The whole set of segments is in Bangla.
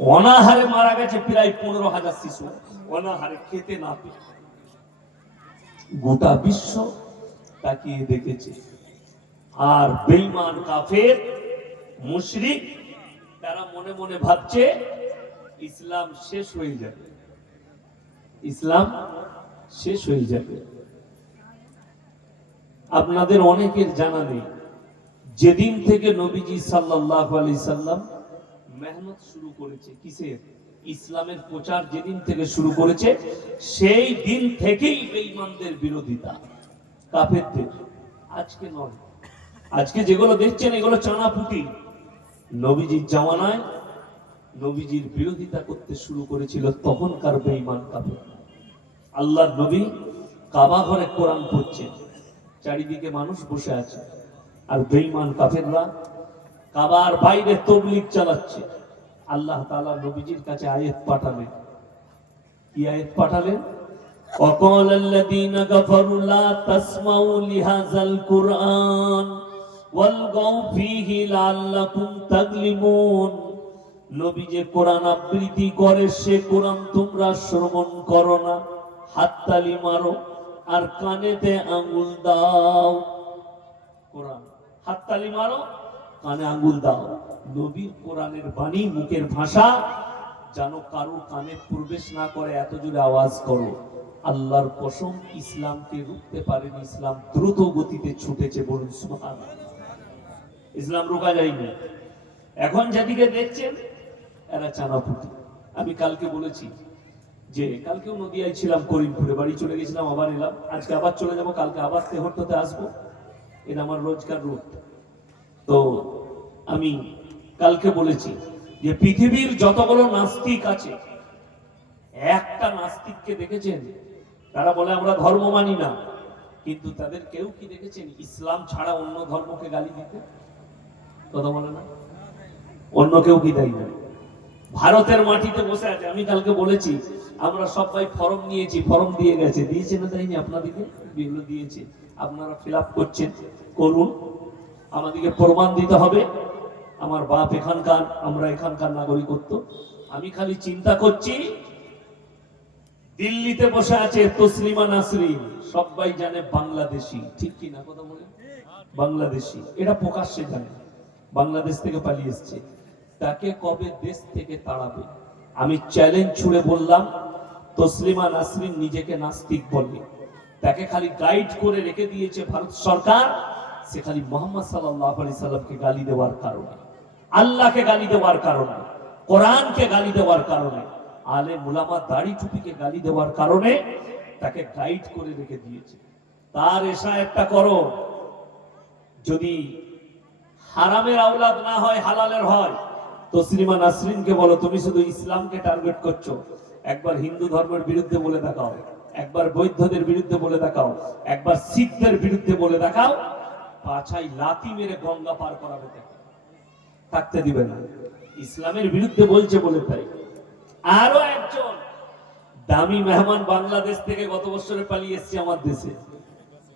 অনাহারে মারা গেছে প্রায় পনেরো হাজার শিশু। অনাহারে খেতে না পেয়ে। গোটা বিশ্ব তাকিয়ে দেখেছে। আর বেইমান কাফের, মুশরিক, তারা মনে মনে ভাবছে, ইসলাম শেষ হয়ে যাবে। ইসলাম শেষ হয়ে যাবে। আপনাদের অনেকের জানা নেই, যেদিন থেকে নবীজি সাল্লাল্লাহু আলি সাল্লাম মেহনত শুরু করেছে কিসের? ইসলামের প্রচার যেদিন থেকে শুরু করেছে, সেই দিন থেকেই বেঈমানদের বিরোধিতা। কাফেরদের। আজকে নয়। আজকে যেগুলো দেখছেন, এগুলো চানা চানাপুটি নবীজির জামানায় নবীজির বিরোধিতা করতে শুরু করেছিল তখনকার বেঈমান কাফের। আল্লাহর নবী কাবা ঘরে কোরআন পড়ছেন। চারিদিকে মানুষ বসে আছে। আর বেঈমান কাফেররা কাবার বাইরে তবলিগ চালাচ্ছে আল্লাহ তাআলা নবীজির কাছে আয়াত পাঠালেন কি আয়াত পাঠালেন وقال الذين كفروا لا تسمعوا لهذا القرآن والغوا فيه لعلكم تغلبون নবী যে কোরআন আবৃত্তি করে সে কোরআন তোমরা শ্রবণ করো না হাততালি মারো আর কানেতে আঙ্গুল দাও কোরআন হাততালি মারো কানে আঙ্গুল দাও। নবীর কোরআনের বাণী, মুখের ভাষা, যেন কারও কানে প্রবেশ না করে, এত জোরে আওয়াজ করো। আল্লাহর কসম ইসলামকে রুখতে পারেনি, ইসলাম দ্রুত গতিতে ছুটেছে বলুন, সুবহানাল্লাহ। ইসলাম রোকা যায়নি। এখন যেদিকে দেখছেন, এরা চানা চানাপুটি। আমি কালকে বলেছি যে, কালকেও নদিয়ায় ছিলাম, করিমপুরে বাড়ি চলে গেছিলাম, আবার এলাম। আজকে আবার চলে যাব, কালকে আবার তেহট্টতে আসব। এটা আমার রোজকার রূপ তো আমি কালকে বলেছি যে পৃথিবীর যতগুলো নাস্তিক আছে, একটা নাস্তিককে দেখেছেন? তারা বলে আমরা ধর্ম মানি না। কিন্তু তাদের কেউ কি দেখেছেন? ইসলাম ছাড়া অন্য ধর্মকে গালি দিতে? কথা বলে না? অন্য কেউ কি দেয় না? ভারতের মাটিতে বসে আছে। আমি কালকে বলেছি, আমরা সবাই ফর্ম নিয়েছি, ফর্ম দিয়ে গেছে। দিয়েছে না দেয়নি আপনাদেরকে? দিয়েছে। আপনারা ফিল করছেন। করুন। আমাদেরকে প্রমাণ দিতে হবে। আমার বাপ এখানকার, আমরা এখানকার নাগরিকত্ব। আমি খালি চিন্তা করছি, দিল্লিতে বসে আছে তসলিমা নাসরিন, সবাই জানে বাংলাদেশি। ঠিক কি না কথা বলে? বাংলাদেশি। এটা প্রকাশ্যে জানে। বাংলাদেশ থেকে পালিয়ে এসছে। তাকে কবে দেশ থেকে তাড়াবে? আমি চ্যালেঞ্জ ছুড়ে বললাম, তসলিমা নাসরিন নিজেকে নাস্তিক বলে। তাকে খালি গাইড করে রেখে দিয়েছে ভারত সরকার, সে খালি মোহাম্মদ সাল্লাহ আলি সাল্লামকে গালি দেওয়ার কারণে। আল্লাহকে গালি দেওয়ার কারণে, কোরআনকে গালি দেওয়ার কারণে, আলে মুলামা দাড়ি টুপিকে গালি দেওয়ার কারণে তাকে গাইড করে রেখে দিয়েছে। তার এসা একটা করো, যদি হারামের আওলাদ না হয়, হালালের হয়, তো তসলিমা নাসরিনকে বলো, তুমি শুধু ইসলামকে টার্গেট করছ। একবার হিন্দু ধর্মের বিরুদ্ধে বলে দেখাও, একবার বৌদ্ধদের বিরুদ্ধে বলে দেখাও, একবার শিখদের বিরুদ্ধে বলে দেখাও পাছাই লাতি মেরে গঙ্গা পার করাবে তাকে। থাকতে দিবে না। ইসলামের বিরুদ্ধে বলছে বলে তাই। আরও একজন দামি মেহমান বাংলাদেশ থেকে গত বছরে পালিয়ে এসেছে আমার দেশে।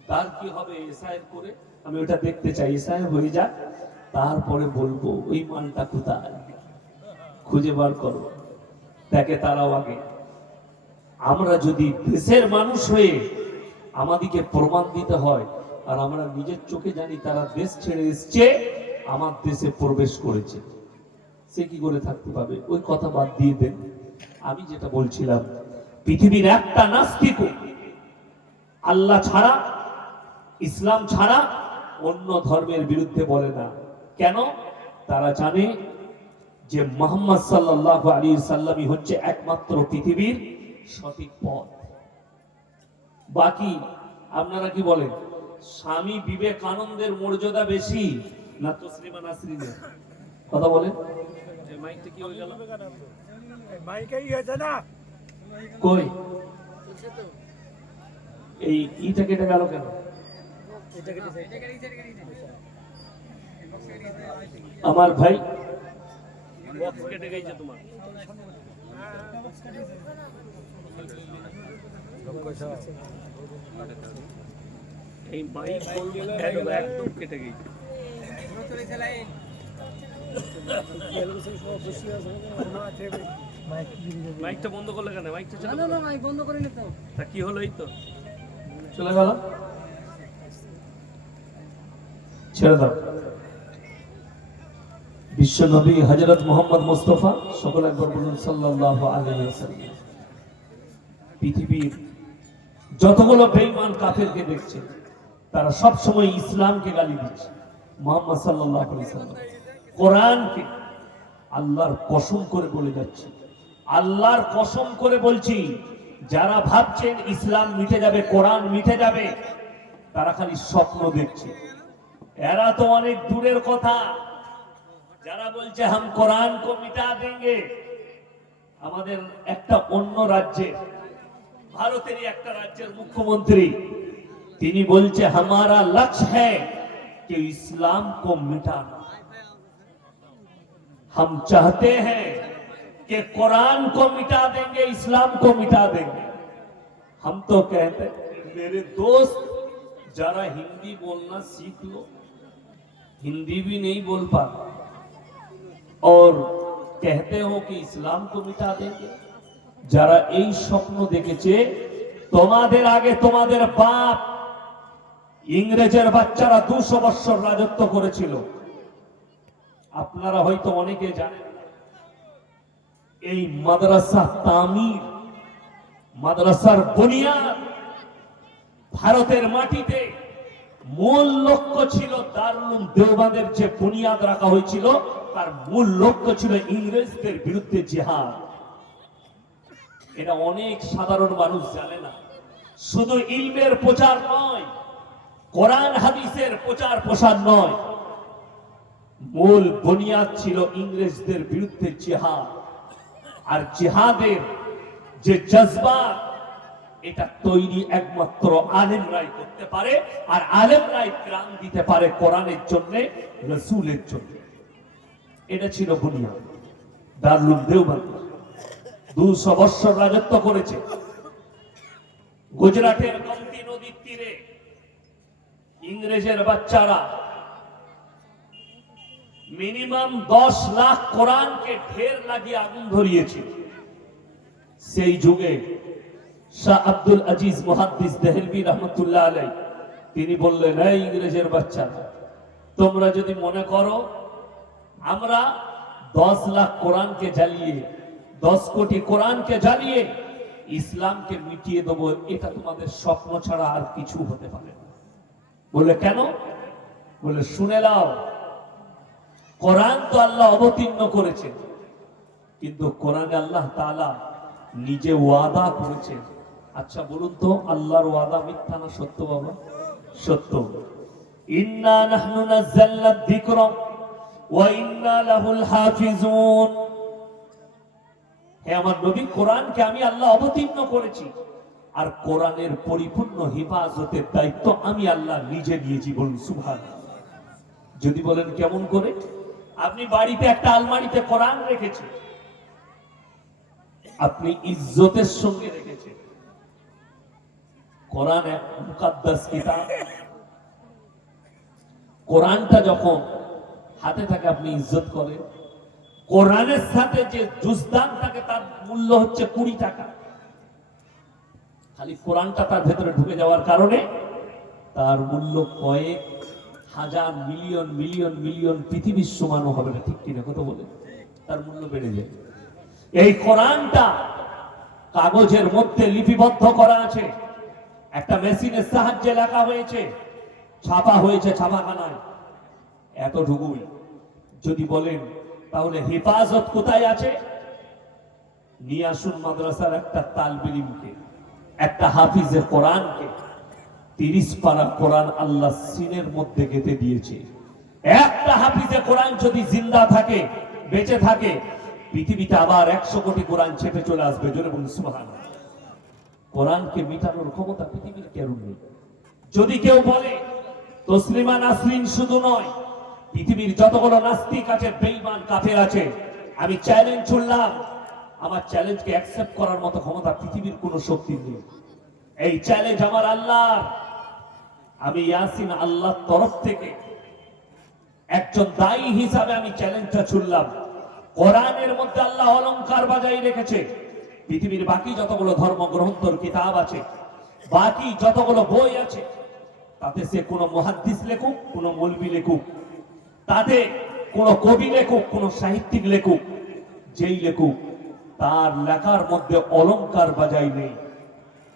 তার কি হবে এসআইয়ের করে? আমি ওটা দেখতে চাই। এসআই হয়ে যাক, তারপরে বলব, ওই মালটা কোথায়? খুঁজে বার করো। তাকে তারাও আগে। আমরা যদি দেশের মানুষ হয়ে আমাদিকে প্রমাণ দিতে হয়, আর আমরা নিজের চোখে জানি তারা দেশ ছেড়ে এসছে আমার দেশে প্রবেশ করেছে। সে কি করে থাকতে পাবে ওই কথা বাদ দিয়ে দেন। আমি যেটা বলছিলাম, পৃথিবীর একটা নাস্তিক আল্লাহ ছাড়া, ইসলাম ছাড়া অন্য ধর্মের বিরুদ্ধে বলে না। কেন? তারা জানে যে মোহাম্মদ সাল্লাহ আলী সাল্লামই হচ্ছে একমাত্র পৃথিবীর সঠিক পথ। বাকি আপনারা কি বলেন? স্বামী বিবেকানন্দের মর্যাদা বেশি? না তসলিমা কথা বলেন মাইকটা কি হয়ে গেল? মাইকেই আছে না। কই? এই ইটা কেটে গেল কেন? আমার ভাই। বক্স কেটে গেছে তোমার। এই মাইক একদম কেটে গেছে। মাইকটা বন্ধ করলে কেন? মাইকটা না না না মাইক বন্ধ করে নিতে তা কি হলো এই তো? চলে গেল? ছেড়ে দাও। বিশ্ব নবী হজরত মোহাম্মদ মুস্তফা সকল একবার বলুন সাল্লাল্লাহু আলাইহি পৃথিবীর যতগুলো বেঈমান কাফেরকে দেখছে তারা সবসময় ইসলামকে গালি দিচ্ছে। মোহাম্মদ ওয়াসাল্লাম কোরআনকে আল্লাহর কসম করে বলে যাচ্ছে। আল্লাহর কসম করে বলছি, যারা ভাবছেন ইসলাম মিটে যাবে, কোরআন মিটে যাবে, তারা খালি স্বপ্ন দেখছে। এরা তো অনেক দূরের কথা। যারা বলছে, হাম কোরআন কো মিটা দেঙ্গে আমাদের একটা অন্য রাজ্যে ভারতেরই একটা রাজ্যের মুখ্যমন্ত্রী, তিনি বলছে, হামারা লক্ষ্য হ্যাঁ कि इस्लाम को मिटाना हम चाहते हैं कि कुरान को मिटा देंगे इस्लाम को मिटा देंगे हम तो कहते हैं, मेरे दोस्त जरा हिंदी बोलना सीख लो हिंदी भी नहीं बोल पाता और कहते हो कि इस्लाम को मिटा देंगे যারা এই স্বপ্ন দেখেছে তোমাদের আগে তোমাদের বাপ ইংরেজের বাচ্চারা দুশো বৎসর রাজত্ব করেছিল। আপনারা হয়তো অনেকে জানেন, এই মাদ্রাসা তামির মাদ্রাসার বুনিয়াদ, ভারতের মাটিতে মূল লক্ষ্য ছিল দারুল দেওবাদের যে বুনিয়াদ রাখা হয়েছিল, তার মূল লক্ষ্য ছিল ইংরেজদের বিরুদ্ধে জিহাদ। এটা অনেক সাধারণ মানুষ জানে না। শুধু ইলমের প্রচার নয় কোরআন হাদিসের প্রচার প্রসার নয়। মূল বুনিয়াদ ছিল ইংরেজদের বিরুদ্ধে জিহাদ। আর জিহাদের যে জজবা, এটা তৈরি একমাত্র আলেমরাই করতে পারে, আর আলেম আলেমরাই ত্রাণ দিতে পারে কোরআনের জন্য, রসুলের জন্য। এটা ছিল বুনিয়াদ। দারুল দেওবন্দ দুশো বৎসর রাজত্ব করেছে। গুজরাটের গমতি নদীর তীরে ইংরেজের বাচ্চারা মিনিমাম দশ লাখ কোরআনকে ঢের লাগিয়ে আগুন ধরিয়েছে। সেই যুগে শাহ আব্দুল আজিজ মুহাদ্দিস দেহলবি রহমতুল্লাহ আলাই তিনি বললেন, এই ইংরেজের বাচ্চা, তোমরা যদি মনে করো আমরা দশ লাখ কোরআনকে জ্বালিয়ে, দশ কোটি কোরআনকে জ্বালিয়ে ইসলামকে মিটিয়ে দেবো, এটা তোমাদের স্বপ্ন ছাড়া আর কিছু হতে পারে না। বলে, কেন? বলে, শুনে নাও, কোরআন তো আল্লাহ অবতীর্ণ করেছেন কিন্তু কোরআনে আল্লাহ তাআলা নিজে ওয়াদা করেছেন আচ্ছা বলুন তো, আল্লাহর ওয়াদা মিথ্যা না সত্য বাবা? সত্য। ইন্না নাহনু নাযালনা যিকরা ওয়া ইন্না লাহুল হাফিজুন। হে আমার নবী, কোরআনকে আমি আল্লাহ অবতীর্ণ করেছি। আর কোরআনের পরিপূর্ণ হেফাজতের দায়িত্ব আমি আল্লাহ নিজে নিয়েছি বলুন সুবহান যদি বলেন কেমন করে? আপনি বাড়িতে একটা আলমারিতে কোরআন রেখেছেন। আপনি ইজ্জতের সঙ্গে রেখেছেন। কোরআন এক মুকাদ্দাস কিতাব। কোরআনটা যখন হাতে থাকে, আপনি ইজ্জত করেন। কোরআনের সাথে যে জুজদান থাকে তার মূল্য হচ্ছে কুড়ি টাকা। খালি কোরআনটা তার ভেতরে ঢুকে যাওয়ার কারণে তার মূল্য কয়েক হাজার মিলিয়ন মিলিয়ন মিলিয়ন পৃথিবীর সমানও হবে না, ঠিক কিনা কথা বলে? তার মূল্য বেড়ে যায়। এই কোরআনটা কাগজের মধ্যে লিপিবদ্ধ করা আছে। একটা মেশিনের সাহায্যে লেখা হয়েছে, ছাপা হয়েছে ছাপাখানায়। এতটুকুই যদি বলেন, তাহলে হেফাজত কোথায় আছে? নিয়ে আসুন মাদ্রাসার একটা তালবিলিমকে একটা হাফিজের কোরআনকে তিরিশ পারা কোরআন আল্লাহ সিনের মধ্যে গেঁথে দিয়েছে। একটা হাফিজে কোরআন যদি জিন্দা থাকে, বেঁচে থাকে, পৃথিবীতে আবার একশো কোটি কোরআন চেপে চলে আসবে, জোরে বলুন সুবহান কোরআনকে মিটানোর ক্ষমতা পৃথিবীর কেউ নেই। যদি কেউ বলে, তসলিমা নাসরিন শুধু নয়, পৃথিবীর যতগুলো নাস্তিক আছে বেঈমান কাফের আছে, আমি চ্যালেঞ্জ ছুড়লাম আমার চ্যালেঞ্জকে অ্যাকসেপ্ট করার মতো ক্ষমতা পৃথিবীর কোনো শক্তি নেই। এই চ্যালেঞ্জ আমার আল্লাহ আমি ইয়াসিন আল্লাহর তরফ থেকে একজন দায়ী হিসাবে আমি চ্যালেঞ্জটা ছুড়লাম। কোরআনের মধ্যে আল্লাহ অলংকার বাজাই রেখেছে। পৃথিবীর বাকি যতগুলো ধর্মগ্রন্থর কিতাব আছে, বাকি যতগুলো বই আছে, তাতে সে কোনো মহাদ্দিস লেখুক, কোনো মলবি লেখুক, তাতে কোনো কবি লেখুক, কোনো সাহিত্যিক লেখুক, যেই লেখুক তার লেখার মধ্যে অলংকার বাজাই নেই।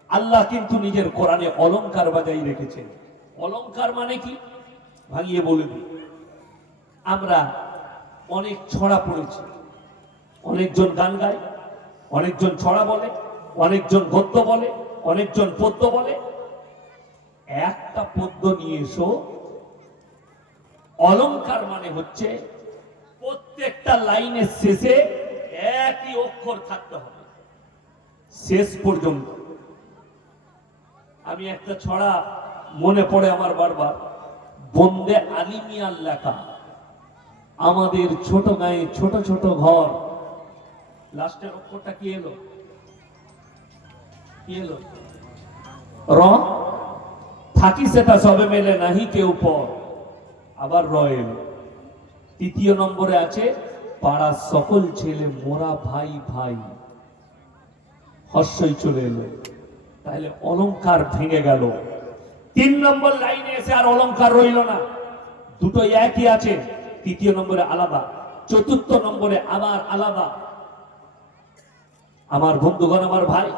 আল্লাহ কিন্তু নিজের কোরআনে অলংকার বাজাই রেখেছেন। অলংকার মানে কি? ভাঙিয়ে বলে দিই। আমরা অনেক ছড়া পড়েছি। অনেকজন গান গায়, অনেকজন ছড়া বলে, অনেকজন গদ্য বলে, অনেকজন পদ্য বলে। একটা পদ্য নিয়ে এসো। অলংকার মানে হচ্ছে প্রত্যেকটা লাইনের শেষে একই অক্ষর থাকতে হবে। শেষ পর্যন্ত। আমি একটা ছড়া মনে পড়ে আমার বারবার। বন্দে আলিমিয়ার লেখা। আমাদের ছোট গায়ে ছোট ছোট ঘর। লাস্টের অক্ষরটা কি এলো? কি এলো? র? থাকি সেটা সবে মেলে নাহি কেউ পর। আবার র এলো। তৃতীয় নম্বরে আছে পাড়ার সকল ছেলে মোরা ভাই ভাই। হর্ষই চলে এলো। তাহলে অলংকার ভেঙে গেল। তিন নম্বর লাইনে এসে আর অলংকার রইল না। দুটো একই আছে, তৃতীয় নম্বরে আলাদা, চতুর্থ নম্বরে আবার আলাদা। আমার বন্ধুগণ, আমার ভাই,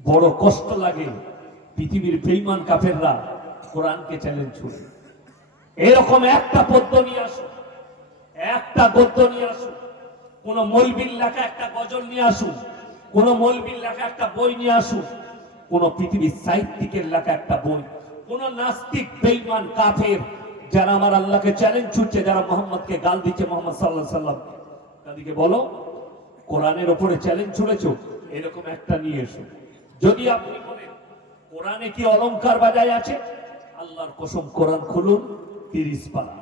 বড় কষ্ট লাগে পৃথিবীর বেইমান কাফেররা কোরআনকে চ্যালেঞ্জ ছুড়ে এরকম একটা পদ্ম নিয়ে আসুন একটা গদ্য নিয়ে আসুন, কোন মলবির লেখা একটা গজল নিয়ে আসুন, কোন মলবির লেখা একটা বই নিয়ে আসুন, কোন পৃথিবীর সাহিত্যিকের লেখা একটা বই, কোন নাস্তিক বেইমান কাফের, যারা আমার আল্লাহকে চ্যালেঞ্জ ছুটছে যারা মোহাম্মদকে গাল দিচ্ছে মোহাম্মদ সাল্লাহ সাল্লাম। তাদেরকে বলো, কোরআনের ওপরে চ্যালেঞ্জ ছুড়েছ? এরকম একটা নিয়ে এসো। যদি আপনি বলেন, কোরআনে কি অলংকার বাজায় আছে? আল্লাহর কসম কোরআন খুলুন, তিরিশ পারা।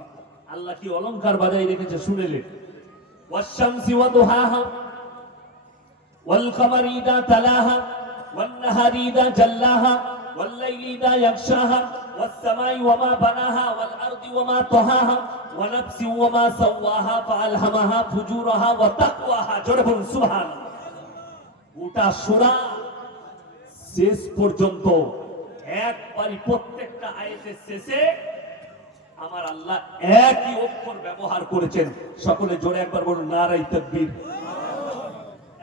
আল্লাহ কি অলংকার বাজাই রেখেছে শুনেলেন ওয়াশামসি ওয়া দুহাহা ওয়াল কমারি ইদা তালাহা ওয়ান নাহারি ইদা জাল্লাহা ওয়াল লাইলি ইদা ইয়াগশাহা ওয়াস সামাই ওয়া মা বানাহা ওয়াল আরদি ওয়া মা তাহাহা ওয়া নাফসি ওয়া মা সাওয়াহা, ফাআলহামাহা ফুজুরাহা ওয়া তাকওয়াহা। জোরে বলুন, সুবহানাল্লাহ। গোটা সূরা শেষ পর্যন্ত একবারই প্রত্যেকটা আয়াতের শেষে আমার আল্লাহ একই অক্ষর ব্যবহার করেছেন। সকলে জোরে একবার বলুন নারাই তকবীর।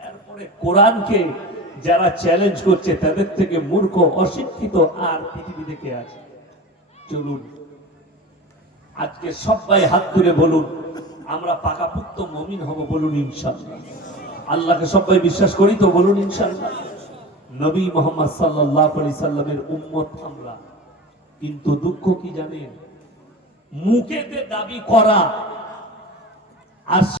এরপরে কোরআনকে যারা চ্যালেঞ্জ করছে তাদের থেকে মূর্খ অশিক্ষিত আর পৃথিবী থেকে আছে? চলুন আজকে সবাই হাত তুলে বলুন আমরা পাকাপুক্ত মমিন হব বলুন ইনশাল্লাহ আল্লাহকে সবাই বিশ্বাস করি তো বলুন ইনশাল্লাহ নবী মোহাম্মদ সাল্লাহ সাল্লামের উম্মত আমরা। কিন্তু দুঃখ কি জানেন? মুখেতে দাবি করা। আর